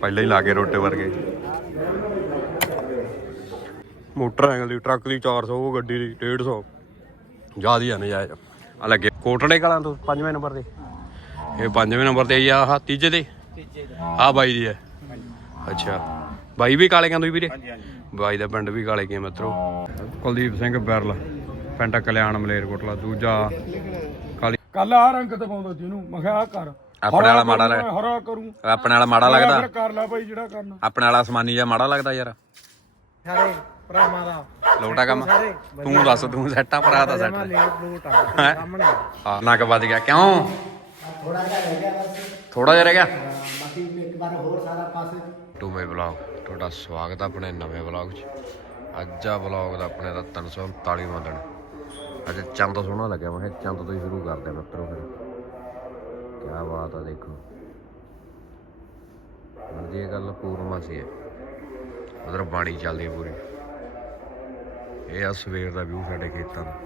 ਪਹਿਲਾਂ ਹੀ ਲਾ ਕੇ ਰੋਟੇ ਵਰਗੇ। ਮੋਟਰਸਾਈਕਲ ਦੀ ਟਰੱਕ ਦੀ 400 ਉਹ ਗੱਡੀ ਦੀ 150 ਜ਼ਿਆਦਾ ਆ ਨਜਾਇਜ਼ ਆ ਲੱਗੇ ਕੋਟੜੇ ਕਲਾਂ ਤੋਂ ਪੰਜਵੇਂ ਨੰਬਰ ਤੇ। ਇਹ ਪੰਜਵੇਂ ਨੰਬਰ ਤੇ ਆ ਆਹ ਤੀਜੇ ਤੇ। ਆ ਬਾਈ ਦੀ ਹੈ। ਅੱਛਾ। ਬਾਈ ਵੀ ਕਾਲੇ ਕਹਿੰਦੇ ਵੀਰੇ? ਬਾਈ ਦਾ ਪਿੰਡ ਵੀ ਕਾਲੇ ਕੇ ਮਿੱਤਰੋ। ਕੁਲਦੀਪ ਸਿੰਘ ਬਿਰਲ ਪਿੰਡ ਕਲਿਆਣ ਮਲੇਰਕੋਟਲਾ ਦੂਜਾ। ਕਾਲੀ ਕੱਲ ਆ ਰੰਗ ਤੇ ਪਾਉਂਦਾ ਜਿਹਨੂੰ ਮੈਂ ਕਿਹਾ ਕਰ। ਆਪਣੇ ਵਾਲਾ ਮਾੜਾ ਲੱਗ- ਹਰਾ ਕਰੂੰ। ਆਪਣੇ ਵਾਲਾ ਮਾੜਾ ਫਿਰ ਲੱਗਦਾ ਕਰ ਲੈ ਭਾਈ ਜਿਹੜਾ ਕਰਨਾ। ਆਪਣੇ ਵਾਲਾ ਅਸਮਾਨੀ ਜਿਹਾ ਮਾੜਾ ਲੱਗਦਾ ਯਾਰ। ਸਾਰੇ ਭਰਾਵਾਂ ਦਾ। ਲੋਟਾ ਕੰਮ। ਤੂੰ ਦੱਸ ਤੂੰ ਸੈੱਟਾ ਭਰਾ ਦਾ ਸੈੱਟ ਲੇਟ ਹੈਂ? ਸਾਹਮਣੇ। ਨੱਕ ਵੱਜ ਗਿਆ। ਕਿਉਂ? ਥੋੜਾ ਜਿਹਾ ਰਹਿ ਗਿਆ ਬਸ। ਥੋੜਾ ਜਿਹਾ ਰਹਿ ਗਿਆ? ਬਾਕੀ ਇੱਕ ਵਾਰ ਹੋਰ ਸਾਰਾ ਪਾਸੇ। ਟੂਬੇ ਵਲੌਗ ਤੁਹਾਡਾ ਸਵਾਗਤ ਹੈ ਆਪਣੇ ਨਵੇਂ ਵਲੌਗ 'ਚ। ਅੱਜ ਆ ਵਲੌਗ ਦਾ ਆਪਣੇ ਦਾ 339ਵਾਂ ਦਿਨ। ਅੱਜ ਚੰਦ ਸੋਹਣਾ ਲੱਗਿਆ ਮੈਂ ਚੰਦ ਤੋਂ ਹੀ ਸ਼ੁਰੂ ਕਰਦੇ ਹਾਂ ਮਿੱਤਰੋ ਫਿਰ। ਕੀ ਬਾਤ ਆ ਦੇਖੋ। ਵਧੀਆ ਗੱਲ ਪੂਰਨਮਾਸੀ ਹੈ ਉਧਰ ਬਾਣੀ ਚੱਲਦੀ ਹੈ ਪੂਰੀ। ਇਹ ਆ ਸਵੇਰ ਦਾ ਵਿਊ ਸਾਡੇ ਖੇਤਾਂ ਦਾ।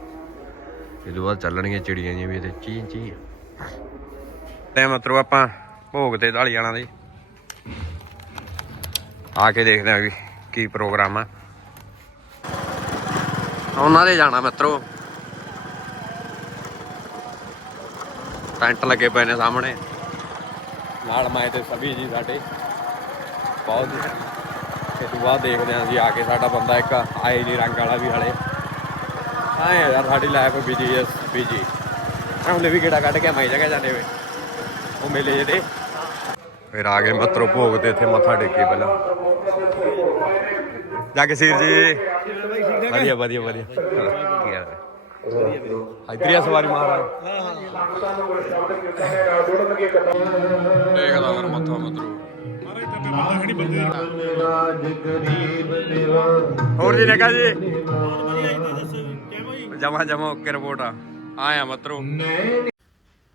ਇਹ ਤੋਂ ਬਾਅਦ ਚੱਲਣਗੀਆਂ ਚਿੜੀਆਂ ਜਿਹੀਆਂ ਵੀ ਇਹਦੇ ਚੀ ਚੀਂ। ਤੇ ਮਤਲਬ ਆਪਾਂ ਭੋਗ ਤੇ ਢਾਲੀ ਜਾਣਾ ਦੇ। ਆ ਕੇ ਦੇਖਦੇ ਆ ਵੀ ਕੀ ਪ੍ਰੋਗਰਾਮ ਆ। ਉਹਨਾਂ ਦੇ ਜਾਣਾ ਮਿੱਤਰੋ। ਟੈਂਟ ਲੱਗੇ ਪਏ ਨੇ ਸਾਹਮਣੇ। ਨਾਲ ਮੈਂ ਤੇ ਸਭੀ ਜੀ ਸਾਡੇ। ਬਹੁਤ ਜੀ। ਤੇ ਤੋਂ ਬਾਅਦ ਦੇਖਦੇ ਆਂ ਅਸੀਂ ਆ ਕੇ ਸਾਡਾ ਬੰਦਾ ਇੱਕ ਆਏ ਜੀ ਰੰਗ ਵਾਲਾ ਵੀ ਹਲੇ। ਆਏ ਯਾਰ ਸਾਡੀ ਲਾਈਫ ਬੀਜੀ ਐਸ ਬੀਜੀ ਉਹਨੇ ਵੀ ਕਿਹੜਾ ਕੱਢ ਕੇ ਮੈਂ ਜਗ੍ਹਾ ਜਾਂਦੇ ਵੇ ਉਹ ਮੇਲੇ ਜਿਹੇ ਤੇ ਫਿਰ ਆ ਗਏ ਮੱਤਰੋ ਭੋਗ ਤੇ ਇੱਥੇ ਮੱਥਾ ਟੇਕੇ ਪਹਿਲਾਂ। ਜਾ ਕੇ ਸੀਰ ਜੀ। ਵਧੀਆ ਵਧੀਆ ਵਧੀਆ। ਹੈ ਇਧਰੀਆ ਸਵਾਰੀ ਮਹਾਰਾਜ। ਦੇਖਦਾ ਫਿਰ ਮੱਥਾ ਮੱਤਰੋ ਹੋਰ ਜੀ ਨੇਕਾ ਜੀ? ਜਮਾ ਜਮਾ ਓਕੇ ਰਿਪੋਰਟ ਆ। ਆਇਆ ਮੱਤਰੋ।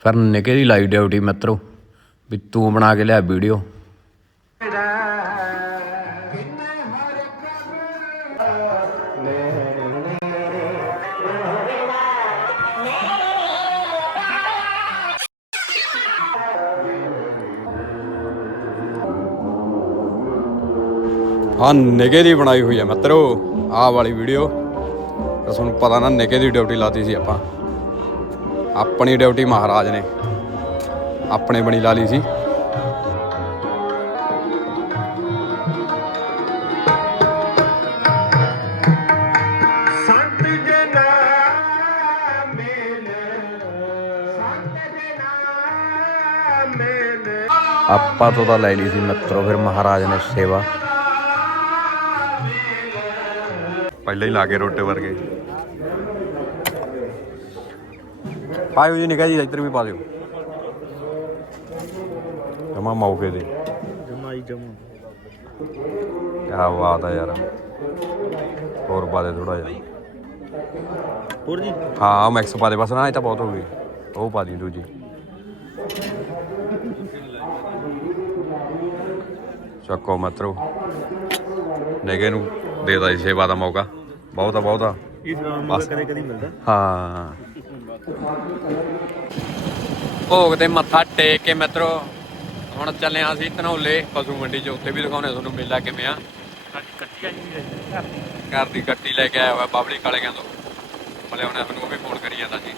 ਫਿਰ ਨਿਕੇ ਦੀ ਲਾਈਵ ਡਿਊਟੀ ਮਿੱਤਰੋ ਵੀ ਤੂੰ ਬਣਾ ਕੇ ਲਿਆ ਵੀਡੀਓ ਹਾਂ ਨਿਕੇ ਦੀ ਬਣਾਈ ਹੋਈ ਹੈ ਮਿੱਤਰੋ ਆਹ ਵਾਲੀ ਵੀਡੀਓ ਤਾਂ ਤੁਹਾਨੂੰ ਪਤਾ ਨਾ ਨਿਕੇ ਦੀ ਡਿਊਟੀ ਲਾਤੀ ਸੀ ਆਪਾਂ। ਆਪਣੀ ਡਿਊਟੀ ਮਹਾਰਾਜ ਨੇ। ਆਪਣੇ ਬਣੀ ਲਾ ਲਈ ਸੀ। ਸੰਤ ਜਨਾ ਮੇਲ ਸੰਤ ਜਨਾ ਮੇਲ। ਆਪਾਂ ਤੋਂ ਤਾਂ ਲੈ ਲਈ ਸੀ ਮਿੱਤਰੋ ਫਿਰ ਮਹਾਰਾਜ ਨੇ ਸੇਵਾ। ਪਹਿਲਾਂ ਹੀ ਲਾ ਕੇ ਰੋਟੇ ਵਰਗੇ। ਪਾਇਓ ਜੀ ਨਿਕਾ ਜੀ ਇੱਧਰ ਵੀ ਪਾ ਦਿਓ। ਜਮਾ ਮੌਕੇ ਤੇ। ਜਮਾਈ ਜਮਾ। ਕਿਆ ਬਾਤ ਆ ਯਾਰ। ਹੋਰ ਪਾ ਦੇ ਥੋੜਾ ਜਿਹਾ। ਹੋਰ ਜੀ? ਹਾਂ ਮੈਕਸ ਪਾ ਦੇ ਬਸ ਨਾ ਇਹ ਤਾਂ ਬਹੁਤ ਹੋ ਗਈ। ਉਹ ਪਾ ਦੀ ਦੂਜੀ। ਚੱਕੋ ਮਤਰੋ। ਨੇਗੇ ਨੂੰ ਦੇਦਾ ਜੀ ਸੇਵਾ ਦਾ ਮੌਕਾ। ਬਹੁਤਾ ਬਹੁਤਾ ਇਸ ਨਾਲ ਬਸ। ਕਦੇ ਕਦੇ ਮਿਲਦਾ। ਹਾਂ। ਭੋਗ ਤੇ ਮੱਥਾ ਟੇਕ ਕੇ ਮਿੱਤਰੋ ਹੁਣ ਚੱਲੇ ਆਂ ਅਸੀਂ ਧਨੌਲੇ ਪਸ਼ੂ ਮੰਡੀ 'ਚ ਉੱਥੇ ਵੀ ਦਿਖਾਉਣੇ ਤੁਹਾਨੂੰ ਮੇਲਾ ਕਿਵੇਂ ਆ। ਜੀ ਘਰ ਦੀ ਕੱਟੀ ਲੈ ਕੇ ਆਇਆ ਹੋਇਆ ਬਾਬਲੀ ਕਾਲੇ ਕਹਿੰਦੋ ਭਲੇ ਉਹਨੇ ਮੈਨੂੰ ਉਹ ਵੀ ਫੋਨ ਕਰੀ ਜਾਂਦਾ ਸੀ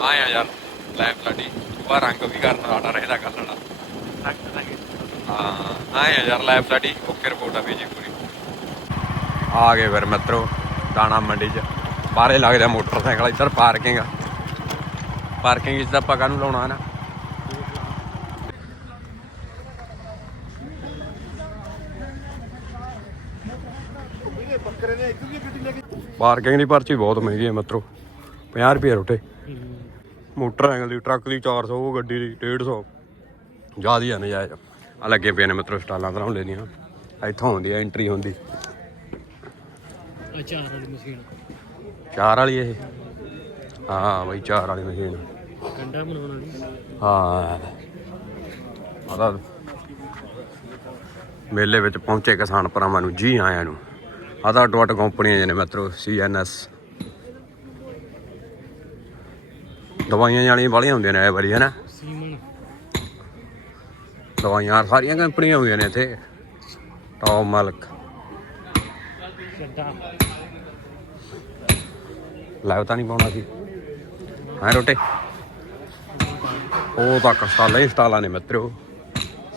ਆਏ ਆ ਯਾਰ ਲੈਬ ਸਾਡੀ। ਉਹ ਰੰਗ ਵੀ ਕਰਨ ਵਾਲਾ ਰਹਿਦਾ ਕਰ ਲੈਣਾ ਹਾਂ ਆਏ ਆ ਯਾਰ ਲੈਬ ਸਾਡੀ। ਓਕੇ ਰਿਪੋਰਟ ਆ ਵੀ ਜੀ ਪੂਰੀ। ਆ ਗਏ ਫਿਰ ਮਿੱਤਰੋ। ਦਾਣਾ ਮੰਡੀ 'ਚ। ਬਾਹਰੇ ਲੱਗ ਜਾ ਮੋਟਰਸਾਈਕਲ, ਇੱਧਰ ਪਾਰਕਿੰਗ ਆ। ਪਾਰਕਿੰਗ 'ਚ ਤਾਂ ਆਪਾਂ ਕਾਹਨੂੰ ਲਾਉਣਾ ਨਾ? ਪਾਰਕਿੰਗ ਦੀ ਪਰਚੀ ਬਹੁਤ ਮਹਿੰਗੀ ਹੈ ਮਿੱਤਰੋ। 50 ਰੁਪਏ ਰੋਟੇ। ਮੋਟਰਸਾਈਕਲ ਦੀ, ਟਰੱਕ ਦੀ 400 ਉਹ ਗੱਡੀ ਦੀ 150 ਜਿਆਦੀ ਆ ਨਜਾਇਜ਼। ਆ ਲੱਗੇ ਪਏ ਨੇ ਮਿੱਤਰੋ, ਸਟਾਲਾਂ ਬਣਾਉਣ ਲੈਣੀਆਂ ਇੱਥੋਂ ਹੁੰਦੀ ਆ ਐਂਟਰੀ ਹੁੰਦੀ। ਅਚਾਰ ਵਾਲੀ ਮਸ਼ੀਨ। ਚਾਰ ਵਾਲੀ ਇਹ? ਹਾਂ ਬਈ ਚਾਰ ਵਾਲੀ ਮਸ਼ੀਨ। ਕੰਡਾ ਬਣਾਉਣ ਵਾਲੀ ਹਾਂ। ਆਦਾ ਮੇਲੇ ਵਿੱਚ ਪਹੁੰਚੇ ਕਿਸਾਨ ਭਰਾਵਾਂ ਨੂੰ ਜੀ ਆਇਆਂ ਨੂੰ। ਆਦਾ ਅੱਡ ਕੰਪਨੀਆਂ ਨੇ ਮਿੱਤਰੋ ਸੀਐਨਐਸ ਦਵਾਈਆਂ ਵਾਲੀਆਂ ਵਾਲੀਆਂ ਹੁੰਦੀਆਂ ਨੇ ਇਹ ਵਾਰੀ ਹੈ ਨਾ? ਦਵਾਈਆਂ ਸਾਰੀਆਂ ਕੰਪਨੀਆਂ ਹੋਈਆਂ ਨੇ ਇੱਥੇ। ਟੌਪ ਮਲਕ। ਚੱਡਾ ਲਾਈਵ ਤਾਂ ਨਹੀਂ ਪਾਉਣਾ ਸੀ। ਹਾਂ ਰੋਟੇ? ਉਹ ਤਾਂ ਕਸਟਾਲਾਂ ਹੀ ਸਟਾਲਾਂ ਨੇ ਮਿੱਤਰੋ।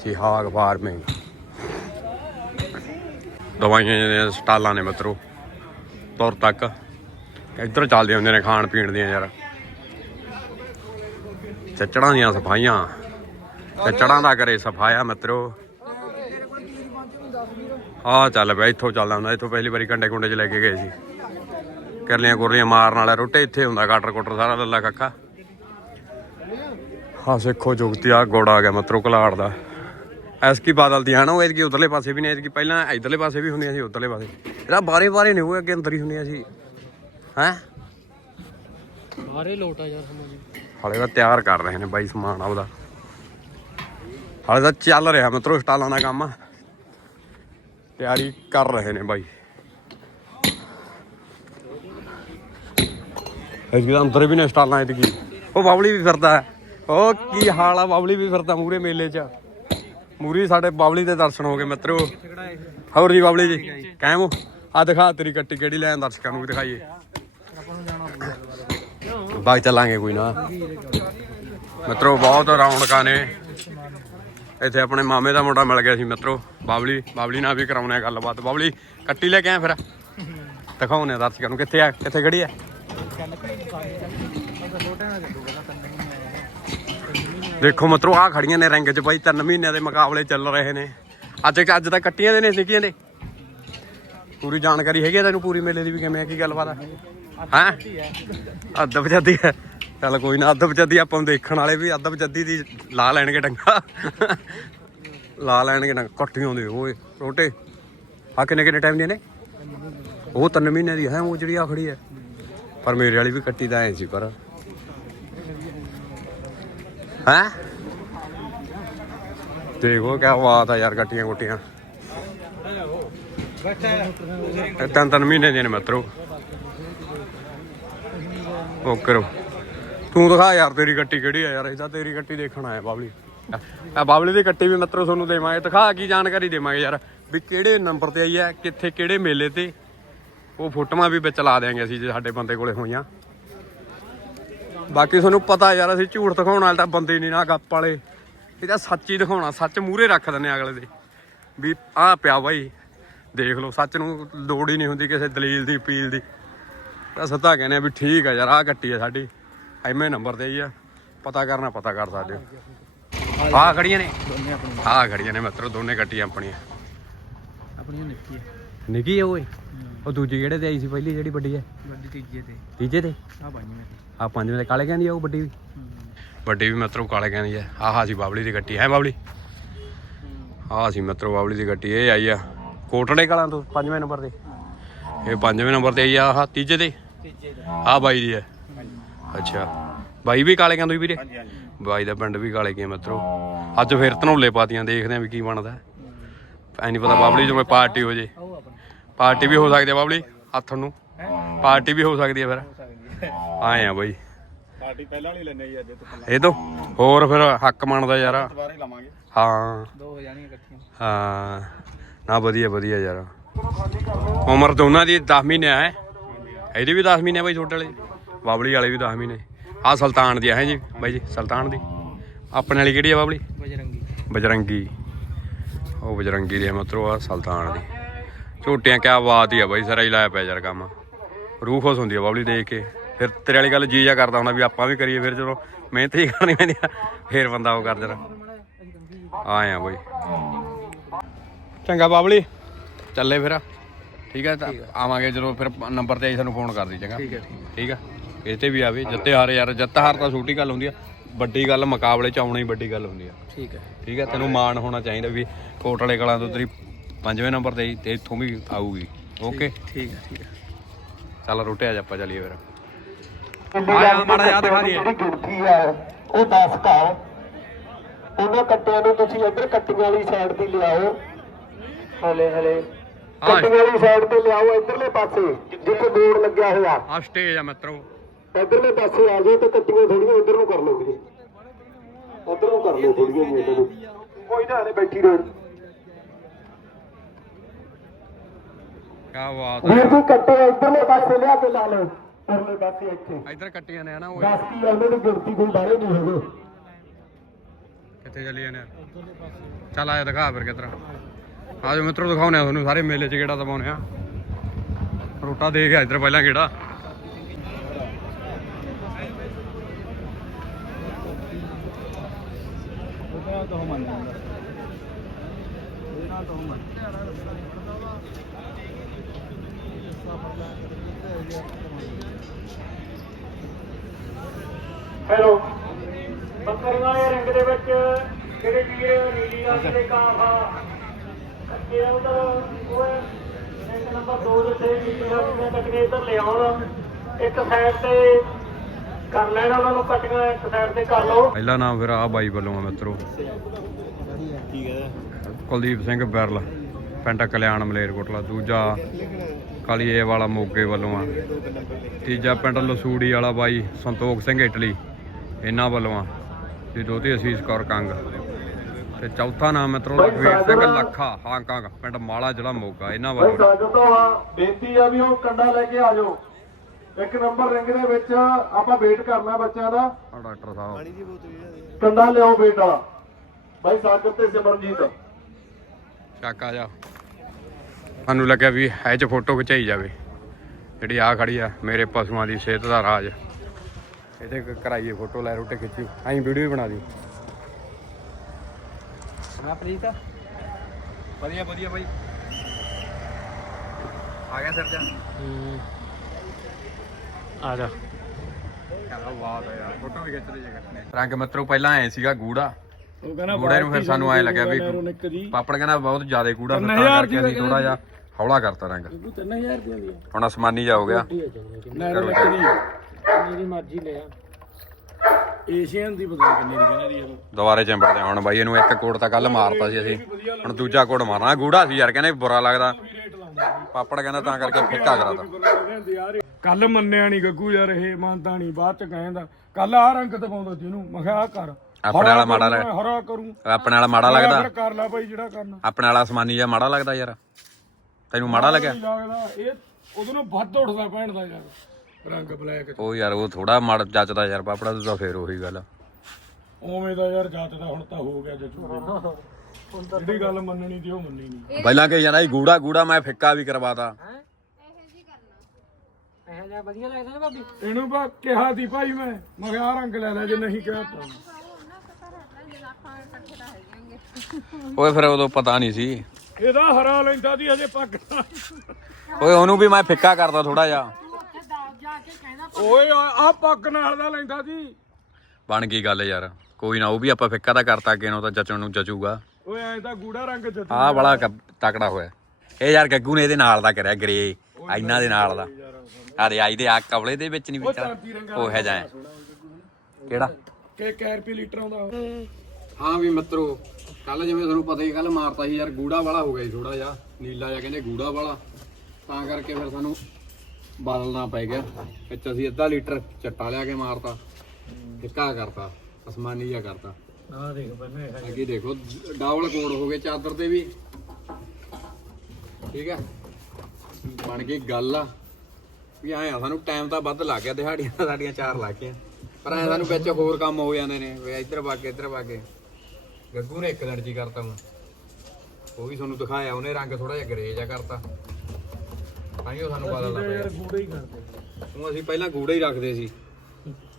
ਸਿਹਾਗ ਫਾਰਮਿੰਗ। ਦਵਾਈਆਂ ਜਿਹੜੀਆਂ ਸਟਾਲਾਂ ਨੇ ਮਿੱਤਰੋ। ਤੁਰ ਤੱਕ। ਇੱਧਰ ਚੱਲਦੇ ਹੁੰਦੇ ਨੇ ਖਾਣ ਪੀਣ ਦੀਆਂ ਯਾਰ। ਚੱਚੜਾਂ ਦੀਆਂ ਸਫਾਈਆਂ। ਚੱਚੜਾਂ ਦਾ ਕਰੇ ਸਫਾਇਆ ਮਿੱਤਰੋ। ਆ ਚੱਲ ਪਿਆ ਇੱਥੋਂ ਚੱਲਦਾ ਹੁੰਦਾ ਇੱਥੋਂ ਪਹਿਲੀ ਵਾਰੀ ਕੰਡੇ ਕੁੰਡੇ ਚ ਲੈ ਕੇ ਗਏ ਸੀ। ਕਰਲੀਆਂ ਕੁਰਲੀਆਂ ਮਾਰਨ ਵਾਲਾ ਰੋਟੇ ਇੱਥੇ ਹੁੰਦਾ ਕਾਟਰ ਕੋਟਰ ਸਾਰਾ ਲੱਲਾ ਕੱਖਾ। ਹਾਂ ਸਿੱਖੋ ਜੁਗਤੀ ਆ ਗੋੜਾ ਆ ਗਿਆ ਮਤਰੋ ਕਲਾੜ ਦਾ। ਐਸ ਕੀ ਬਦਲਦੀਆਂ ਨਾ ਉਹ ਐਤਕੀ ਉਧਰਲੇ ਪਾਸੇ ਵੀ ਨੇ ਐਤਕੀ ਪਹਿਲਾਂ ਇਧਰਲੇ ਪਾਸੇ ਵੀ ਹੁੰਦੀਆਂ ਸੀ ਉਧਰਲੇ ਪਾਸੇ। ਇਹਦਾ ਬਾਰੇ ਬਾਰੇ ਨਹੀਂ ਉਹ ਅੱਗੇ ਅੰਦਰ ਹੀ ਹੁੰਦੀਆਂ ਸੀ। ਹੈ? ਸਾਰੇ ਲੋਟਾ ਯਾਰ ਸਮਝ ਹਾਲੇ ਤਾਂ ਤਿਆਰ ਕਰ ਰਹੇ ਨੇ ਬਾਈ ਸਮਾਨ ਆਪਦਾ ਹਾਲੇ ਤਾਂ ਚੱਲ ਰਿਹਾ ਮਿੱਤਰੋ ਸਟਾਲਾਂ ਦਾ ਕੰਮ। ਤਿਆਰੀ ਕਰ ਰਹੇ ਨੇ ਬਾਈ। ਇਸ ਦੇ ਅੰਦਰ ਵੀ ਨੇ ਸਟਾਲਾਂ ਇਤਕੀ। ਉਹ ਬਾਬਲੀ ਵੀ ਫਿਰਦਾ ਉਹ ਕੀ ਹਾਲ ਆ, ਬਾਬਲੀ ਵੀ ਫਿਰਦਾ ਮੂਰੇ ਮੇਲੇ 'ਚ। ਮੂਰੀ ਸਾਡੇ ਬਾਬਲੀ ਦੇ ਦਰਸ਼ਨ ਹੋ ਗਏ ਮਿੱਤਰੋ। ਹੋਰ ਜੀ ਬਾਬਲੀ ਜੀ, ਕਾਇਮ ਹੋ? ਆ ਦਿਖਾ ਤੇਰੀ ਕੱਟੀ ਕਿਹੜੀ ਲੈਣ ਦਰਸ਼ਕਾਂ ਨੂੰ ਵੀ ਦਿਖਾਈਏ। ਬਾਈ ਚੱਲਾਂਗੇ ਕੋਈ ਨਾ। ਮਿੱਤਰੋ, ਬਹੁਤ ਰੌਣਕਾਂ ਨੇ। ਇੱਥੇ ਆਪਣੇ ਮਾਮੇ ਦਾ ਮੁੰਡਾ ਮਿਲ ਗਿਆ ਸੀ ਮਿੱਤਰੋ, ਬਾਬਲੀ ਬਾਬਲੀ ਨਾਲ ਵੀ ਕਰਾਉਣੇ ਆ ਗੱਲਬਾਤ। ਬਾਬਲੀ, ਕੱਟੀ ਲੈ ਕੇ ਆਇਆ ਫਿਰ। ਦਿਖਾਉਣੇ ਦਰਸ਼ਕਾਂ ਨੂੰ, ਕਿੱਥੇ ਆ, ਕਿੱਥੇ ਖੜੀ ਆ? ਦੇਖੋ ਮਿੱਤਰੋ ਆ ਖੜੀਆਂ ਨੇ ਰੰਗ 'ਚ ਬਾਈ 3 ਮਹੀਨਿਆਂ ਦੇ ਮੁਕਾਬਲੇ ਚੱਲ ਰਹੇ ਨੇ। ਅੱਜ ਅੱਜ ਤਾਂ ਕੱਟੀਆਂ ਦੇ ਨੇ ਸਿੱਕੀਆਂ ਦੇ। ਪੂਰੀ ਜਾਣਕਾਰੀ ਹੈਗੀ ਆ ਤੈਨੂੰ, ਪੂਰੀ ਮੇਲੇ ਦੀ ਵੀ ਕਿਵੇਂ ਆ, ਕੀ ਗੱਲਬਾਤ ਆ? ਹਾਂ? ਅਦਬ ਜੱਦੀ ਹੈ ਚੱਲ ਕੋਈ ਨਾ, ਅੱਧ ਜੱਦੀ ਆਪਾਂ ਨੂੰ ਦੇਖਣ ਵਾਲੇ ਵੀ, ਅੱਧ ਜੱਦੀ ਦੀ ਲਾ ਲੈਣਗੇ ਡੰਗਾ। ਲਾ ਲੈਣਗੇ ਡੰਗਾ ਕੱਟੀਆਂ ਦੇ ਓਏ ਰੋਟੇ। ਆ ਕਿੰਨੇ ਕਿੰਨੇ ਟਾਈਮ ਦੀਆਂ ਨੇ? ਉਹ ਤਿੰਨ ਮਹੀਨੇ ਦੀ ਹੈ, ਉਹ ਜਿਹੜੀ ਆ ਖੜੀ ਹੈ। ਪਰ ਮੇਰੇ ਵਾਲੀ ਵੀ ਕੱਟੀ ਤਾਂ ਐ ਸੀ, ਪਰ। ਹੈ? ਦੇਖੋ ਕਿਆ ਬਾਤ ਆ ਯਾਰ, ਕੱਟੀਆਂ ਕੁੱਟੀਆਂ। ਇਹ ਤਿੰਨ ਤਿੰਨ ਮਹੀਨੇ ਦੀਆਂ ਨੇ ਮਿੱਤਰੋ। ਉਹ ਕਰੋ ਤੂੰ ਦਿਖਾ ਯਾਰ, ਤੇਰੀ ਕੱਟੀ ਕਿਹੜੀ ਆ ਯਾਰ ਇਹਦਾ ਤੇਰੀ ਕੱਟੀ ਦੇਖਣ ਆਇਆ ਬਾਬਲੀ। ਆ ਬਾਬਲੀ ਦੀ ਕੱਟੀ ਵੀ ਮਿੱਤਰੋ ਤੁਹਾਨੂੰ ਦੇਵਾਂਗੇ, ਦਿਖਾ ਕੀ ਜਾਣਕਾਰੀ ਦੇਵਾਂਗੇ ਯਾਰ, ਵੀ ਕਿਹੜੇ ਨੰਬਰ ਤੇ ਆਈ ਹੈ ਕਿੱਥੇ, ਕਿਹੜੇ ਮੇਲੇ ਤੇ, ਉਹ ਫੋਟੋਆਂ ਵੀ ਵਿੱਚ ਲਾ ਦੇਾਂਗੇ ਅਸੀਂ ਜੇ ਸਾਡੇ ਬੰਦੇ ਕੋਲੇ ਹੋਈਆਂ। ਬਾਕੀ ਤੁਹਾਨੂੰ ਪਤਾ ਯਾਰ, ਅਸੀਂ ਝੂਠ ਦਿਖਾਉਣ ਵਾਲੇ ਤਾਂ ਬੰਦੇ ਨਹੀਂ ਨਾ, ਗੱਪ ਵਾਲੇ। ਇਹ ਤਾਂ ਸੱਚ ਹੀ ਦਿਖਾਉਣਾ, ਸੱਚ ਮੂਹਰੇ ਰੱਖ ਦਿੰਦੇ ਅਗਲੇ ਦੇ। ਵੀ ਆਹ ਪਿਆ ਬਾਈ, ਦੇਖ ਲਓ, ਸੱਚ ਨੂੰ ਲੋੜ ਹੀ ਨਹੀਂ ਹੁੰਦੀ ਕਿਸੇ ਦਲੀਲ ਦੀ, ਅਪੀਲ ਦੀ। ਤਾਂ ਸਿੱਧਾ ਕਹਿੰਦੇ ਆ ਵੀ ਠੀਕ ਆ ਯਾਰ, ਆਹ ਕੱਟੀ ਆ ਸਾਡੀ। ਐਵੇਂ ਨੰਬਰ ਤੇ ਹੀ ਆ। ਪਤਾ ਕਰਨਾ ਪਤਾ ਕਰ ਸਕਦੇ ਹੋ। ਆਹ ਖੜੀਆਂ ਨੇ। ਦੋਨੇ ਆਪਣੀ ਆਹ ਖੜੀਆਂ ਨੇ ਮਿੱਤਰੋ ਦੋਨੇ ਕੱਟੀਆਂ ਆਪਣੀਆਂ। ਆਪਣੀ ਨਿੱਕੀ ਨਿੱਕੀ ਆ ਓਏ। ਉਹ ਦੂਜੀ ਕਿਹੜੇ ਤੇ ਆਈ ਸੀ? ਪਹਿਲੀ ਜਿਹੜੀ ਵੱਡੀ ਹੈ ਵੱਡੀ ਤੀਜੇ ਤੇ। ਤੀਜੇ ਤੇ? ਆ ਪੰਜਵੇਂ ਤੇ। ਆ ਪੰਜਵੇਂ ਤੇ। ਕਾਲੇ ਕਹਿੰਦੀ ਆ ਉਹ ਵੱਡੀ ਵੀ? ਵੱਡੀ ਵੀ ਮਿੱਤਰੋ ਕਾਲੇ ਕਹਿੰਦੀ ਆ। ਆਹ ਸੀ ਬਾਬਲੀ ਦੀ ਗੱਟੀ ਹੈ ਬਾਬਲੀ? ਆਹ ਸੀ ਮਿੱਤਰੋ ਬਾਬਲੀ ਦੀ ਗੱਟੀ ਇਹ ਆਈ ਆ ਕੋਟੜੇ ਕਲਾਂ ਤੋਂ ਪੰਜਵੇਂ ਨੰਬਰ ਤੇ। ਇਹ ਪੰਜਵੇਂ ਨੰਬਰ ਤੇ ਆਈ ਆ ਆਹ ਤੀਜੇ ਤੇ। ਤੀਜੇ ਤੇ। ਆਹ ਬਾਈ ਦੀ ਹੈ ਅੱਛਾ। ਬਾਈ ਵੀ ਕਾਲੇ ਕਹਿੰਦੇ ਵੀਰੇ? ਬਾਈ ਦਾ ਪਿੰਡ ਵੀ ਕਾਲੇ ਕੀ ਮਿੱਤਰੋ। ਅੱਜ ਫਿਰ ਧਨੌਲੇ ਪਾਤੀਆਂ ਦੇਖਦੇ ਆਂ ਵੀ ਕੀ ਬਣਦਾ। ਐ ਨਹੀਂ ਪਤਾ ਬਾਬਲੀ ਜਿਵੇਂ ਪਾਰਟੀ ਹੋ ਜੇ। ਉਹ ਆਪਣੀ ਪਾਰਟੀ ਵੀ ਹੋ ਸਕਦੀ ਆ ਬਾਬਲੀ ਹੱਥ ਨੂੰ। ਪਾਰਟੀ ਵੀ ਹੋ ਸਕਦੀ ਆ ਫਿਰ। ਆਏ ਆ ਬਾਈ। ਪਾਰਟੀ ਪਹਿਲਾਂ ਵਾਲੀ ਲੈਣੇ ਜੀ ਅੱਜ ਤੋਂ ਇਹ ਤੋਂ? ਹੋਰ ਫਿਰ ਹੱਕ ਮੰਨਦਾ ਯਾਰ। ਦੁਬਾਰੇ ਲਾਵਾਂਗੇ। ਹਾਂ। ਦੋ ਹੋ ਜਾਣੀਆਂ ਇਕੱਠੀਆਂ। ਹਾਂ। ਨਾ ਵਧੀਆ ਵਧੀਆ ਯਾਰ। ਉਮਰ ਦੋਨਾਂ ਦੀ 10 ਮਹੀਨੇ ਹੈ। ਇਹਦੀ ਵੀ 10 ਮਹੀਨੇ ਬਾਈ ਛੋਟੇ ਵਾਲੇ ਬਾਬਲੀ ਵਾਲੇ ਵੀ 10 ਮਹੀਨੇ। ਆ ਸੁਲਤਾਨ ਦੀ ਹੈ ਜੀ? ਬਾਈ ਜੀ ਸੁਲਤਾਨ ਦੀ। ਆਪਣੇ ਵਾਲੀ ਕਿਹੜੀ ਆ ਬਾਬਲੀ? ਬਜਰੰਗੀ। ਬਜਰੰਗੀ। ਉਹ ਬਜਰੰਗੀ ਦੀ ਮਤਰੋ ਆ ਸੁਲਤਾਨ ਦੀ। ਝੋਟੀਆਂ ਕਿਆ ਬਾਤ ਹੀ ਆ ਬਾਈ ਸਾਰਾ ਹੀ ਲਾਇਆ ਪਿਆ ਯਾਰ ਕੰਮ। ਰੂਹ ਖੁਸ਼ ਹੁੰਦੀ ਆ ਬਾਬਲੀ ਦੇਖ ਕੇ। ਫਿਰ ਤੇਰੇ ਵਾਲੀ ਗੱਲ ਜੀ ਜਾ ਕਰਦਾ ਹੁੰਦਾ ਵੀ ਆਪਾਂ ਵੀ ਕਰੀਏ ਫਿਰ ਚਲੋ ਮਿਹਨਤ ਹੀ ਕਰਨੀ ਪੈਂਦੀ ਆ ਫਿਰ ਬੰਦਾ ਉਹ ਕਰ ਜਰਾ। ਆਏ ਆ ਬਾਈ। ਚੰਗਾ ਬਾਬਲੀ ਚੱਲੇ ਫਿਰ। ਠੀਕ ਹੈ ਆਵਾਂਗੇ ਜਦੋਂ ਫਿਰ ਨੰਬਰ ਤੇ ਆਈ ਸਾਨੂੰ ਫੋਨ ਕਰ ਦੀ ਚੰਗਾ। ਠੀਕ ਹੈ ਠੀਕ ਠੀਕ ਤੇ ਵੀ ਆਵੇ ਜਿੱਤੇ ਹਾਰੇ ਯਾਰ ਜਿੱਤ ਹਾਰ ਤਾਂ ਛੋਟੀ ਗੱਲ ਹੁੰਦੀ ਆ ਵੱਡੀ ਗੱਲ ਮੁਕਾਬਲੇ ਚ ਆਉਣਾ ਹੀ ਵੱਡੀ ਗੱਲ ਹੁੰਦੀ ਆ। ਠੀਕ ਹੈ। ਠੀਕ ਹੈ ਤੈਨੂੰ ਮਾਣ ਹੋਣਾ ਚਾਹੀਦਾ ਵੀ ਕੋਟ ਵਾਲੇ ਕਲਾਂ ਤੋਂ ਤੇਰੀ ਪੰਜਵੇਂ ਨੰਬਰ ਤੇ ਤੇ ਇੱਥੋਂ ਵੀ ਆਊਗੀ। ਓਕੇ? ਠੀਕ ਹੈ ਠੀਕ ਹੈ ਚੱਲ ਰੋਟੇ ਆ ਜਾ ਆਪਾਂ ਚੱਲੀਏ ਫਿਰ। ਆਇਆ ਮਾੜਾ ਜਿਹਾ ਦਿਖਾ ਦਈਏ। ਉਹ 10 ਘਰ। ਉਹਨਾਂ ਕੱਟਿਆਂ ਨੂੰ ਤੁਸੀਂ ਇੱਧਰ ਕੱਟੀਆਂ ਵਾਲੀ ਸਾਈਡ ਤੇ ਲਿਆਓ। ਹਲੇ ਹਲੇ। ਕੱਟੀਆਂ ਵਾਲੀ ਸਾਈਡ ਤੇ ਲਿਆਓ ਇੱਧਰਲੇ ਪਾਸੇ ਜਿੱਥੇ ਬੋਰਡ ਲੱਗਿਆ ਹੋਇਆ। ਆ ਸਟੇਜ ਆ ਮਿੱਤਰੋ। ਇੱਧਰਲੇ ਪਾਸੇ ਆ ਜਾਓ ਤੇ ਕੱਟੀਆਂ ਥੋੜੀਆਂ ਇੱਧਰ ਨੂੰ ਕਰ ਲਓ ਵੀਰੇ। ਉੱਧਰ ਨੂੰ ਕਰ ਲਓ ਥੋੜੀਆਂ ਜੀ ਇਹਨਾਂ ਨੂੰ। ਕੋਈ ਨਾ ਹਲੇ ਬੈਠੀ ਰਹੋ ਕਿਆ ਬਾਤ ਵੀਰ ਜੀ ਕੱਟੇ ਇਧਰਲੇ ਪਾਸੇ ਲਿਆ ਕੇ ਲਾ ਲਓ। ਉਰਲੇ ਪਾਸੇ ਇੱਥੇ। ਇੱਧਰ ਕੱਟੀਆਂ ਨੇ ਹਨਾ ਉਹ। ਦੱਸ ਕੀ ਉਹਨਾਂ ਦੀ ਗਿਣਤੀ ਕੋਈ ਬਾਹਰੇ ਨਹੀਂ ਹੈਗੇ। ਕਿੱਥੇ ਚੱਲੀਆਂ ਨੇ? ਚੱਲ ਆਇਆ ਦਿਖਾ ਫਿਰ ਕਿਤਰਾ ਆਜੋ ਮਿੱਤਰੋ ਦਿਖਾਉਨੇ ਆ ਤੁਹਾਨੂੰ ਸਾਰੇ ਮੇਲੇ 'ਚ ਕਿਹੜਾ ਦਬਾਉਨੇ ਆ। ਰੋਟਾ ਦੇ ਗਿਆ ਇੱਧਰ ਪਹਿਲਾਂ ਕਿਹੜਾ। ਉਹਦੇ ਨਾਲ ਤਾਂ ਉਹ ਮੰਨ ਜਾਂਦਾ। ਉਹਦੇ ਨਾਲ ਤਾਂ ਉਹ ਮੰਨ ਹੈਲੋ। ਬੱਕਰੀਆਂ ਦੇ ਰੰਗ ਦੇ ਵਿੱਚ ਜਿਹੜੇ ਵੀਰ ਨੀਲੀ ਰੰਗ ਦੇ ਕਾਫਾ ਅੱਗੇ ਉਧਰ ਉਹ ਇੱਕ ਨੰਬਰ 2 ਜਿੱਥੇ ਨੀਲੀ ਰੰਗ ਕੱਟੀਆਂ ਇੱਧਰ ਲੈ ਆਉਣ ਇੱਕ ਸਾਈਡ ਤੇ ਕਰ ਲੈਣ ਉਹਨਾਂ ਨੂੰ ਕੱਟੀਆਂ ਇੱਕ ਸਾਈਡ ਤੇ ਕਰ ਲਓ। ਪਹਿਲਾ ਨਾਮ ਫਿਰ ਆ ਬਾਈ ਵੱਲੋਂ ਆ ਮਿੱਤਰੋ। ਠੀਕ ਹੈ ਕੁਲਦੀਪ ਸਿੰਘ ਬਿਰਲ ਪਿੰਡ ਕਲਿਆਣ ਮਲੇਰਕੋਟਲਾ ਦੂਜਾ ਕਾਲੀਏ ਵਾਲਾ ਮੋਗੇ ਵੱਲੋਂ ਆ। ਤੀਜਾ ਪਿੰਡ ਲਸੂੜੀ ਵਾਲਾ ਬਾਈ ਸੰਤੋਖ ਸਿੰਘ ਇਟਲੀ ਇਹਨਾਂ ਵੱਲੋਂ ਆ। ਤੇ ਦੋਤੀ ਅਸੀਸ ਕੌਰ ਕੰਗ। ਤੇ ਚੌਥਾ ਨਾਮ ਮਿੱਤਰੋ ਲਖਵੀਰ ਸਿੰਘ ਲੱਖਾ ਹਾਂਕਾਂਗ ਪਿੰਡ ਮਾਲਾ ਜ਼ਿਲ੍ਹਾ ਮੋਗਾ ਇਹਨਾਂ ਵੱਲੋਂ। ਬੇਨਤੀ ਆ ਵੀ ਉਹ ਕੰਡਾ ਲੈ ਕੇ ਆ ਜਾਓ। ਇੱਕ ਨੰਬਰ ਰਿੰਗ ਦੇ ਵਿੱਚ ਆਪਾਂ ਵੇਟ ਕਰਨਾ ਬੱਚਿਆਂ ਦਾ। ਆ ਡਾਕਟਰ ਸਾਹਿਬ। ਕੰਡਾ ਲਿਆਓ ਬੇਟਾ ਭਾਈ ਸਾਜੋ ਤੇ ਸਿਮਰਨਜੀਤ। ਚੱਕ ਆ ਜਾ। ਸਾਨੂੰ ਲੱਗਿਆ ਵੀ ਇਹ ਚ ਫੋਟੋ ਖਿਚਾਈ ਜਾਵੇ। ਜਿਹੜੀ ਆ ਖੜੀ ਆ ਮੇਰੇ ਪਸ਼ੂਆਂ ਦੀ ਸਿਹਤ ਦਾ ਰਾਜ। ਇਹਦੇ ਕ- ਕਰਾਈਏ ਫੋਟੋ ਲੈ ਰੋਟੇ ਖਿੱਚੀ। ਐਂ ਵੀਡੀਓ ਵੀ ਬਣਾ ਦੀ ਹਾਂ ਪ੍ਰੀਤ। ਵਧੀਆ ਵਧੀਆ ਬਾਈ। ਆ ਗਿਆ ਸਰਜਾ ਆ ਜਾ। ਕਿਆ ਬਾਤ ਹੈ। ਯਾਰ ਫੋਟੋ ਵੀ ਖਿੱਚ ਲਈ ਜੇ ਰੰਗ ਮਿੱਤਰੋ ਪਹਿਲਾਂ ਐ ਸੀਗਾ ਗੂੜਾ। ਉਹ ਕਹਿੰਦਾ ਗੂੜੇ ਨੂੰ ਫਿਰ ਸਾਨੂੰ ਐ ਲੱਗਿਆ ਵੀ ਪਾਪੜ ਕਹਿੰਦਾ ਬਹੁਤ ਜ਼ਿਆਦਾ ਗੂੜਾ ਫਿਰ ਤਾਂ 3000 ਕਰਕੇ ਅਸੀਂ ਥੋੜਾ ਜਿਹਾ ਹੌਲਾ ਕਰਤਾ ਰੰਗ। 3000 ਰੁਪਏ ਦੀ ਹੁਣ ਅਸਮਾਨੀ ਜਾ ਹੋ ਗਿਆ। ਨੈਰੋ ਲੱਕ ਦੀ ਮੇਰੀ ਮਰਜ਼ੀ ਲੈ ਆ। ਏਸ਼ੀਅਨ ਦੀ ਪਤਾ ਨੀ ਕਿੰਨੀ ਦੀ ਕਹਿੰਦੇ ਦੀ ਉਹ ਦੁਬਾਰੇ ਚੰਬੜਦੇ। ਹੁਣ ਬਾਈ ਇਹਨੂੰ ਇੱਕ ਕੋੜ ਤਾਂ ਕੱਲ ਮਾਰਤਾ ਸੀ ਅਸੀਂ। ਹੁਣ ਦੂਜਾ ਕੋੜ ਮਾਰਨਾ। ਗੂੜਾ ਸੀ ਯਾਰ ਕਹਿੰਦੇ ਬੁਰਾ ਲੱਗਦਾ। ਪਾਪੜ ਕਹਿੰਦਾ ਤਾਂ ਕਰਕੇ ਫਿੱਕਾ ਕਰਾਤਾ। ਕੱਲ ਮੰਨਿਆ ਨਹੀਂ ਗੱਗੂ ਯਾਰ ਇਹ ਮੰਨਦਾ ਨਹੀਂ ਬਾਅਦ ਚ ਕਹਿੰਦਾ। ਕੱਲ ਆ ਰੰਗ ਦਬਾਉਂਦਾ ਜਿਹਨੂੰ ਮੈਂ ਕਿਹਾ ਆ ਕਰ। ਆਪਣੇ ਵਾਲਾ ਮਾੜਾ ਲੱਗ ਹਰਾ ਕਰੂੰ। ਆਪਣੇ ਵਾਲਾ ਮਾੜਾ ਫਿਰ ਲੱਗਦਾ। ਕਰ ਲੈ ਭਾਈ ਜਿਹੜਾ ਕਰਨਾ। ਆਪਣੇ ਵਾਲਾ ਅਸਮਾਨੀ ਜਿਹਾ ਮਾੜਾ ਲੱਗਦਾ ਯਾਰ। ਤੈਨੂੰ ਮਾੜਾ ਲੱਗਿਆ? ਨਹੀਂ ਲੱਗਦਾ ਇਹ ਉਹਦੇ ਨੂੰ ਵੱਧ ਉੱਠਦਾ ਭੈਣ ਦਾ ਯਾਰ ਰੰਗ ਬਲੈਕ ਉਹ ਯਾਰ ਉਹ ਥੋੜਾ ਮਾੜਾ ਜੱਚਦਾ ਯਾਰ ਪਾਪੜਾ ਤੂੰ ਤਾਂ ਫੇਰ ਉਹੀ ਗੱਲ। ਉਵੇਂ ਦਾ ਯਾਰ ਜੱਜਦਾ ਹੁਣ ਤਾਂ ਹੋ ਗਿਆ ਜੱਜੂ ਜਿਹੜੀ ਗੱਲ ਮੰਨਣੀ ਤੇ ਉਹ ਮੰਨੀ ਨਹੀਂ। ਪਹਿਲਾਂ ਕਹੀ ਜਾਂਦਾ ਸੀ ਗੂੜਾ ਗੂੜਾ ਮੈਂ ਫਿੱਕਾ ਵੀ ਕਰਵਾਤਾ। ਇਹ ਜਿਹਾ ਵਧੀਆ ਲੱਗਦਾ ਨਾ ਭਾਬੀ? ਇਹਨੂੰ ਬਾ ਕਿਹਾ ਦੀ ਭਾਈ ਮੈਂ ਮੈਂ ਕਿਹਾ ਆਹ ਰੰਗ ਲੈ ਲੈ ਜੇ ਨਹੀਂ ਕਿਹਾ ਤਾਂ। ਓਏ ਫਿਰ ਉਦੋਂ ਪਤਾ ਨਹੀਂ ਸੀ। ਇਹਦਾ ਹਰਾ ਲੈਂਦਾ ਦੀ ਅਜੇ ਪੱਗ ਨਾਲ। ਓਏ ਉਹਨੂੰ ਵੀ ਮੈਂ ਫਿੱਕਾ ਕਰਤਾ ਥੋੜਾ ਜਿਹਾ। ਓਏ ਆ ਪੱਗ ਨਾਲ ਦਾ ਲੈਂਦਾ ਜੀ ਬਣ ਗਈ ਗੱਲ ਯਾਰ। ਕੋਈ ਨਾ ਉਹ ਵੀ ਆਪਾਂ ਫਿੱਕਾ ਤਾਂ ਕਰਤਾ ਅੱਗੇ ਨੂੰ ਤਾਂ ਜਚਣ ਨੂੰ ਜਚੂਗਾ। ਓਏ ਐ ਤਾਂ ਗੂੜਾ ਰੰਗ ਜੱਜੂ ਆਹ ਬੜਾ ਤਕੜਾ ਹੋਇਆ। ਇਹ ਯਾਰ ਗੱਗੂ ਨੇ ਇਹਦੇ ਨਾਲ ਦਾ ਕਰਿਆ ਗਰੇ ਇਹਨਾਂ ਦੇ ਨਾਲ ਦਾ। ਆ ਦੇ ਆਈ ਦੇ ਆ ਕਵਲੇ ਦੇ ਵਿੱਚ ਨਹੀਂ ਵਿਚਾਰਾ। ਉਹ ਹੈ ਜਾਏ ਕਿਹੜਾ? ਕਿ ਕੈ ਰੁਪਏ ਲੀਟਰ ਆਉਂਦਾ? ਹਾਂ ਵੀ ਮਿੱਤਰੋ ਕੱਲ ਜਿਵੇਂ ਤੁਹਾਨੂੰ ਪਤਾ ਹੀ ਕੱਲ ਮਾਰਤਾ ਸੀ ਯਾਰ ਗੂੜਾ ਵਾਲਾ ਹੋ ਗਿਆ ਸੀ ਥੋੜਾ ਜਿਹਾ ਨੀਲਾ ਜਿਹਾ ਕਹਿੰਦੇ ਗੂੜਾ ਵਾਲਾ। ਤਾਂ ਕਰਕੇ ਫਿਰ ਸਾਨੂੰ ਬਦਲਣਾ ਪੈ ਗਿਆ। ਵਿੱਚ ਅਸੀਂ ਅੱਧਾ ਲੀਟਰ ਚੱਟਾ ਲਿਆ ਕੇ ਮਾਰਤਾ। ਫਿੱਕਾ ਕਰਤਾ ਅਸਮਾਨੀ ਜਿਹਾ ਕਰਤਾ। ਆਹ ਦੇਖ ਪਹਿਲਾਂ ਅੱਗੇ ਦੇਖੋ ਡਬਲ ਕੋਡ ਹੋ ਗਏ ਚਾਦਰ ਤੇ ਵੀ। ਠੀਕ ਹੈ ਬਣ ਗਈ ਗੱਲ ਆ। ਵੀ ਐਂ ਆ ਸਾਨੂੰ ਟਾਈਮ ਤਾਂ ਵੱਧ ਲੱਗ ਗਿਆ ਦਿਹਾੜੀਆਂ ਸਾਡੀਆਂ ਚਾਰ ਲੱਗ ਗਈਆਂ। ਪਰ ਐਂ ਸਾਨੂੰ ਵਿੱਚ ਹੋਰ ਕੰਮ ਹੋ ਜਾਂਦੇ ਨੇ। ਵੀ ਇੱਧਰ ਵਾਗੇ ਇੱਧਰ ਵਾਗੇ ਗੱਗੂ ਨੇ ਇੱਕ ਦਿਨ ਹੀ ਕਰਤਾ ਹੁਣ। ਉਹ ਵੀ ਤੁਹਾਨੂੰ ਦਿਖਾਇਆ ਉਹਨੇ ਰੰਗ ਥੋੜਾ ਜਿਹਾ ਗਰੇ ਜਿਹਾ ਕਰਤਾ। ਤਾਂ ਹੀ ਉਹ ਸਾਨੂੰ ਬਦਲਣਾ ਪਿਆ ਯਾਰ ਗੂੜਾ ਹੀ ਕਰਦੇ। ਉਹ ਅਸੀਂ ਪਹਿਲਾਂ ਗੂੜਾ ਹੀ ਰੱਖਦੇ ਸੀ।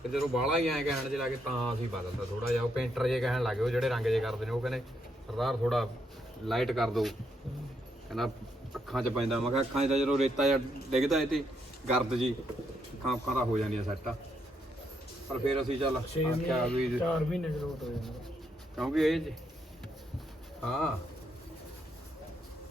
ਤੇ ਜਦੋਂ ਬਾਹਲਾ ਹੀ ਐਂ ਕਹਿਣ ਚ ਲੱਗੇ ਤਾਂ ਅਸੀਂ ਬਦਲਦਾ ਥੋੜਾ ਜਿਹਾ। ਉਹ ਪੇਂਟਰ ਜੇ ਕਹਿਣ ਲੱਗੇ ਉਹ ਜਿਹੜੇ ਰੰਗ ਜੇ ਕਰਦੇ ਨੇ ਉਹ ਕਹਿੰਦੇ ਸਰਦਾਰ ਥੋੜਾ ਲਾਈਟ ਕਰ ਦਿਓ। ਕਹਿੰਦਾ ਅੱਖਾਂ 'ਚ ਪੈਂਦਾ। ਮੈਂ ਕਿਹਾ ਅੱਖਾਂ 'ਚ ਤਾਂ ਜਦੋਂ ਰੇਤਾ ਜਾਂ ਡਿੱਗਦਾ ਇਹ ਤੇ ਗਰਦ ਜੀ ਅੱਖਾਂ ਅੱਖਾਂ ਦਾ ਹੋ ਜਾਂਦੀਆਂ ਸੈੱਟ ਪਰ ਫਿਰ ਅਸੀਂ ਚੱਲ ਆਖਿਆ ਵੀ 4 ਮਹੀਨੇ ਲੋਟ ਹੋ ਜਾਂਦਾ ਕਿਉਂਕਿ ਇਹ 'ਚ- ਹਾਂ।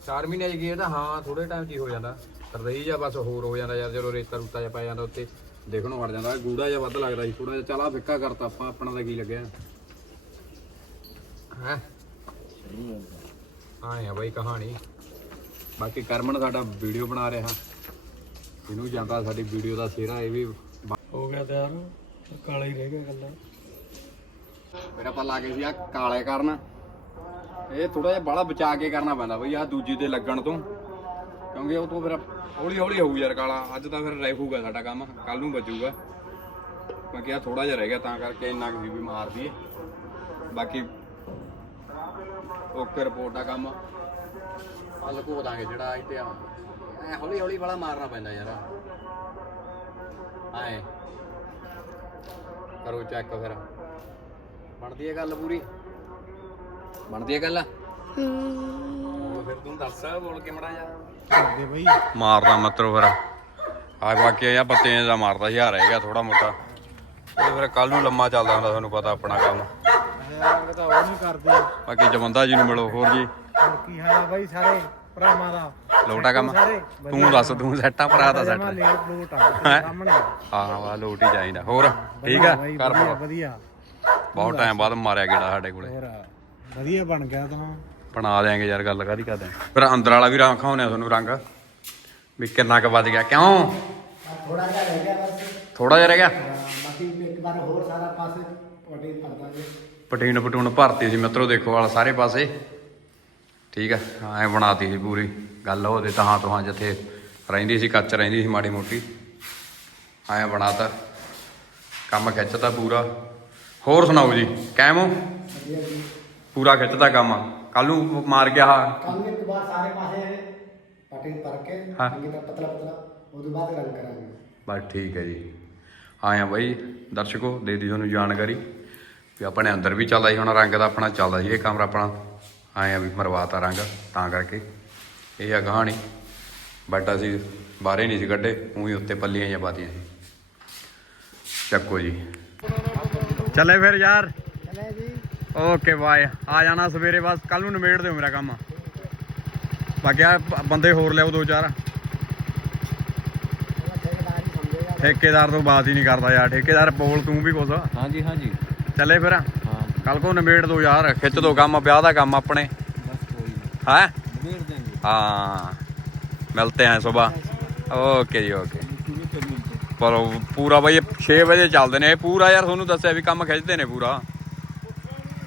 4 ਮਹੀਨੇ ਗਏ ਤਾਂ ਹਾਂ ਥੋੜੇ ਟਾਈਮ 'ਚ ਹੀ ਜਾਂਦਾ। ਸਰਦਈ ਜਾਂ ਬਸ ਹੋਰ ਹੋ ਜਾਂਦਾ ਯਾਰ ਜਦੋਂ ਰੇਤਾ ਰੂਤਾ ਜਿਹਾ ਪੈ ਜਾਂਦਾ ਉੱਤੇ। ਦੇਖਣੋਂ ਹਟ ਜਾਂਦਾ ਗੂੜਾ ਜਿਹਾ ਵੱਧ ਲੱਗਦਾ ਸੀ ਥੋੜਾ ਜਿਹਾ ਚਲਾ ਫਿੱਕਾ ਕਰਤਾ ਆਪਾਂ ਆਪਣਾ ਦਾ ਕੀ ਲੱਗਿਆ? ਹੈ? ਆਏ ਆ ਬਾਈ ਕਹਾਣੀ। ਬਾਕੀ ਕਰਮਨ ਸਾਡਾ ਵੀਡੀਓ ਬਣਾ ਰਿਹਾ। ਇਹਨੂੰ ਜਾਂਦਾ ਸਾਡੀ ਵੀਡੀਓ ਦਾ ਸਿਹਰਾ ਇਹ ਵੀ ਹੋ ਗਿਆ ਤਿਆਰ। ਕਾਲਾ ਹੀ ਰਹਿ ਗਿਆ ਗੱਲਾਂ ਫਿਰ ਆਪਾਂ ਲਾ ਕੇ ਸੀ ਆ ਕਾਲੇ ਕਰਨ। ਇਹ ਥੋੜਾ ਜਿਹਾ ਬਾਲਾ ਬਚਾ ਕੇ ਕਰਨਾ ਪੈਂਦਾ ਬਈ ਆ ਦੂਜੀ ਤੇ ਲੱਗਣ ਤੋਂ। ਕਿਉਂਕਿ ਉਹ ਤੋਂ ਫਿਰ ਹੌਲੀ ਹੌਲੀ ਹੋਊ ਯਾਰ ਕਾਲਾ। ਅੱਜ ਤਾਂ ਫਿਰ ਰਹੂਗਾ ਸਾਡਾ ਕੰਮ। ਕੱਲ ਨੂੰ ਬਚੂਗਾ ਮੈਂ ਕਿਹਾ ਥੋੜਾ ਜਿਹਾ ਰਹਿ ਗਿਆ ਤਾਂ ਕਰਕੇ ਇੰਨਾ ਕੁ ਵੀ ਮਾਰ ਦਈਏ। ਬਾਕੀ ਓਕੇ ਰਿਪੋਰਟ ਦਾ ਕੰਮ। ਆ ਲਕੋ ਦਾਂਗੇ ਜਿਹੜਾ ਇੱਥੇ ਆ। ਐ ਹੌਲੀ ਹੌਲੀ ਵਾਲਾ ਮਾਰਨਾ ਪੈਂਦਾ ਯਾਰ। ਆਏ ਕਰੋ ਚੈੱਕ ਫਿਰ। ਬਣਦੀ ਹੈ ਗੱਲ ਪੂਰੀ? ਬਣਦੀ ਹੈ ਗੱਲ? ਫਿਰ ਤੂੰ ਦੱਸ ਬੋਲ ਕੇ ਮੜਾ ਜਾ। ਮਾਰਦਾ ਮਤਰੋ ਫਿਰ। ਆ ਬਾਕੀ ਆ ਪੱਤੇ ਦਾ ਮਾਰਦਾ ਹਜ਼ਾਰ ਰਹਿ ਗਿਆ ਥੋੜਾ ਮੋਟਾ। ਇਹ ਫਿਰ ਕੱਲ ਨੂੰ ਲੰਮਾ ਚੱਲਦਾ ਹੁੰਦਾ ਤੁਹਾਨੂੰ ਪਤਾ ਆਪਣਾ ਕੰਮ। ਰੰਗ ਤਾਂ ਉਹ ਨਹੀਂ ਕਰਦੇ। ਬਾਕੀ ਜਮੰਦਾ ਜੀ ਨੂੰ ਮਿਲੋ ਹੋਰ ਜੀ। ਹੋਰ ਕੀ ਹਾਲ ਆ ਬਾਈ ਸਾਰੇ ਭਰਾਵਾਂ ਦਾ। ਲੋਟਾ ਕੰਮ। ਸਾਰੇ ਤੂੰ ਦੱਸ ਤੂੰ ਸੈੱਟਾ ਭਰਾ ਦਾ ਸੈੱਟ ਲੇਟ ਲੂਟ ਆ ਸਾਹਮਣੇ। ਹਾਂ ਵਾ ਲੋਟ ਹੀ ਚਾਹੀਦਾ। ਹੋਰ ਠੀਕ ਆ? ਕਰ ਵਧੀਆ ਬਹੁਤ ਟਾਈਮ ਬਾਅਦ ਮਾਰਿਆ ਗੇੜਾ ਸਾਡੇ ਕੋਲੇ। ਵਧੀਆ ਬਣ ਗਿਆ ਤਾਂ। ਬਣਾ ਦਿਆਂਗੇ ਯਾਰ ਗੱਲ ਕਾਦੀ ਕਰਦੇ ਆਂ। ਫਿਰ ਅੰਦਰ ਵਾਲਾ ਵੀ ਰੰਗ ਖਾਉਨੇ ਤੁਹਾਨੂੰ ਰੰਗ। ਵੀ ਕਿੰਨਾ ਕੁ ਵੱਜ ਗਿਆ ਕਿਉਂ? ਥੋੜਾ ਜਿਹਾ ਰਹਿ ਗਿਆ ਬਸ। ਥੋੜਾ ਜਿਹਾ ਰਹਿ ਗਿਆ? ਬਾਕੀ ਇੱਕ ਵਾਰ ਹੋਰ ਸਾਰਾ ਪਾਸੇ ਤੁਹਾਡੇ ਪਰਦਾ ਜੀ ਪਟੀਨ ਪਟੂਨ ਭਰਤੀ ਸੀ ਮਿੱਤਰੋ ਦੇਖੋ ਵਾਲਾ ਸਾਰੇ ਪਾਸੇ। ਠੀਕ ਆ ਐ ਬਣਾਤੀ ਸੀ ਪੂਰੀ ਗੱਲ ਉਹਦੇ ਤਹਾਂ ਤੋਹਾਂ ਜਿੱਥੇ ਰਹਿੰਦੀ ਸੀ ਕੱਚ ਰਹਿੰਦੀ ਸੀ ਮਾੜੀ ਮੋਟੀ। ਐ ਬਣਾਤਾ ਕੰਮ ਖਿੱਚਤਾ ਪੂਰਾ। ਹੋਰ ਸੁਣਾਓ ਜੀ ਕੈਮ ਹੋ? ਪੂਰਾ ਖਿੱਚਦਾ ਕੰਮ। ਕੱਲ ਨੂੰ ਮਾਰ ਗਿਆ। ਕੱਲ ਇੱਕ ਵਾਰ ਸਾਰੇ ਪਾਸੇ ਪੱਟੀ ਪਰ ਕੇ ਹਾਂ। ਚੰਗੀ ਤਰ੍ਹਾਂ ਪਤਲਾ ਪਤਲਾ ਉਹਦੇ ਬਾਅਦ ਰੰਗ ਕਰਾਂਗੇ। ਬਸ ਠੀਕ ਹੈ ਜੀ। ਆਇਆ ਬਾਈ ਦਰਸ਼ਕੋ ਦੇ ਦੀ ਤੁਹਾਨੂੰ ਜਾਣਕਾਰੀ ਵੀ ਆਪਣੇ ਅੰਦਰ ਵੀ ਚੱਲਦਾ ਸੀ ਹੁਣ ਰੰਗ ਦਾ ਆਪਣਾ ਚੱਲਦਾ ਸੀ ਇਹ ਕਮਰਾ ਆਪਣਾ। ਆਇਆ ਵੀ ਮਰਵਾਤਾ ਰੰਗ ਤਾਂ ਕਰਕੇ। ਇਹ ਆ ਕਹਾਣੀ ਬਟ ਅਸੀਂ ਬਾਹਰੇ ਨਹੀਂ ਸੀ ਕੱਢੇ ਉਹੀ ਉੱਤੇ ਪੱਲੀਆਂ ਜਾਂ ਪਾਤੀਆਂ ਸੀ। ਚੱਕੋ ਜੀ। ਚੱਲੇ ਫਿਰ ਯਾਰ। ਚਲੇ ਜੀ। ਓਕੇ ਬਾਏ ਆ ਜਾਣਾ ਸਵੇਰੇ ਬਸ ਕੱਲ ਨੂੰ ਨਿਬੇੜ ਦਿਓ ਮੇਰਾ ਕੰਮ। ਬਾਕੀ ਆ ਬੰਦੇ ਹੋਰ ਲਿਆਓ ਦੋ ਚਾਰ। ਠੇਕੇਦਾਰ ਤੋਂ ਬਾਤ ਹੀ ਨਹੀਂ ਕਰਦਾ ਯਾਰ। ਠੇਕੇਦਾਰ ਬੋਲ ਤੂੰ ਵੀ ਕੁਝ ਹਾਂਜੀ ਹਾਂਜੀ। ਚੱਲੇ ਫਿਰ। ਕੱਲ ਕੋ ਨਿਬੇੜ ਦੋ ਯਾਰ। ਖਿੱਚ ਦੋ ਕੰਮ ਵਿਆਹ ਦਾ ਕੰਮ ਆਪਣੇ। ਬਸ ਹਾਂ? ਮਿਲਤੇ ਹਾਂ। ਸਵੇਰ। ਓਕੇ ਜੀ ਓਕੇ ਪਰ ਪੂਰਾ ਬਾਈ 6 ਵਜੇ ਚੱਲਦੇ ਨੇ। ਇਹ ਪੂਰਾ ਯਾਰ ਤੁਹਾਨੂੰ ਦੱਸਿਆ ਵੀ ਕੰਮ ਖਿੱਚਦੇ ਨੇ ਪੂਰਾ।